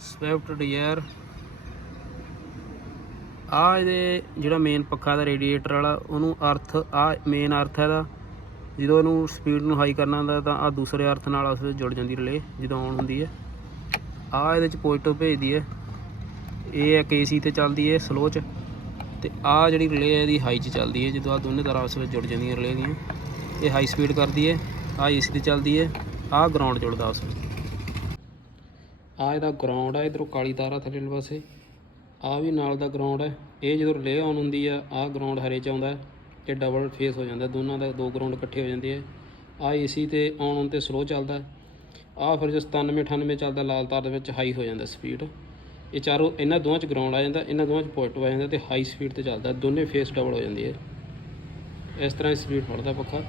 Swift Dzire. ਆ ਇਹਦੇ ਜਿਹੜਾ ਮੇਨ ਪੱਖਾ ਦਾ ਰੇਡੀਏਟਰ ਵਾਲਾ ਉਹਨੂੰ ਅਰਥ ਆ ਮੇਨ ਅਰਥ ਇਹਦਾ, ਜਦੋਂ ਇਹਨੂੰ ਸਪੀਡ ਨੂੰ ਹਾਈ ਕਰਨਾ ਹੁੰਦਾ ਤਾਂ ਆ ਦੂਸਰੇ ਅਰਥ ਨਾਲ ਉਸ ਜੁੜ ਜਾਂਦੀ ਰਿਲੇ ਜਦੋਂ ਆਨ ਹੁੰਦੀ ਹੈ। ਆ ਇਹਦੇ 'ਚ ਪੋਜ਼ੀਟਿਵ ਭੇਜਦੀ ਹੈ। ਇਹ ਇੱਕ AC 'ਤੇ ਚੱਲਦੀ ਹੈ ਸਲੋ 'ਚ, ਅਤੇ ਆ ਜਿਹੜੀ ਰਿਲੇ ਹੈ ਇਹਦੀ ਹਾਈ 'ਚ ਚੱਲਦੀ ਹੈ। ਜਦੋਂ ਆ ਦੋਨੇ ਤਾਰਾਂ ਉਸ ਵਿੱਚ ਜੁੜ ਜਾਂਦੀਆਂ ਰਿਲੇ ਦੀਆਂ, ਇਹ ਹਾਈ ਸਪੀਡ ਕਰਦੀ ਹੈ। ਆ AC 'ਤੇ ਚੱਲਦੀ ਹੈ। ਆਹ ਗਰਾਊਂਡ ਜੁੜਦਾ ਉਸ ਵਿੱਚ। ਆ ਇਹਦਾ ਗਰਾਊਂਡ ਆ, ਇੱਧਰੋਂ ਕਾਲੀ ਤਾਰ ਆ ਥੱਲੇ ਪਾਸੇ, ਆ ਵੀ ਨਾਲ ਦਾ ਗਰਾਊਂਡ ਹੈ। ਇਹ ਜਦੋਂ ਰਿਲੇ ਆਨ ਹੁੰਦੀ ਆ ਆਹ ਗਰਾਊਂਡ ਹਰੇ 'ਚ ਆਉਂਦਾ ਅਤੇ ਡਬਲ ਫੇਸ ਹੋ ਜਾਂਦਾ, ਦੋਨਾਂ ਦਾ ਦੋ ਗਰਾਊਂਡ ਇਕੱਠੇ ਹੋ ਜਾਂਦੇ ਆ। ਆ AC 'ਤੇ ਆਨ ਹੋਣ 'ਤੇ ਸਲੋ ਚੱਲਦਾ। ਆਹ ਫਿਰ ਜੋ 97 98 ਚੱਲਦਾ ਲਾਲ ਤਾਰ ਦੇ ਵਿੱਚ ਹਾਈ ਹੋ ਜਾਂਦਾ ਸਪੀਡ। ਇਹ ਚਾਰੋਂ ਇਹਨਾਂ ਦੋਵਾਂ 'ਚ ਗਰਾਊਂਡ ਆ ਜਾਂਦਾ, ਇਹਨਾਂ ਦੋਵਾਂ 'ਚ ਪੋਜ਼ੀਟਿਵ ਆ ਜਾਂਦਾ ਅਤੇ ਹਾਈ ਸਪੀਡ 'ਤੇ ਚੱਲਦਾ, ਦੋਨੇ ਫੇਸ ਡਬਲ ਹੋ ਜਾਂਦੀ ਹੈ। ਇਸ ਤਰ੍ਹਾਂ ਸਪੀਡ ਫੜਦਾ ਪੱਖਾ।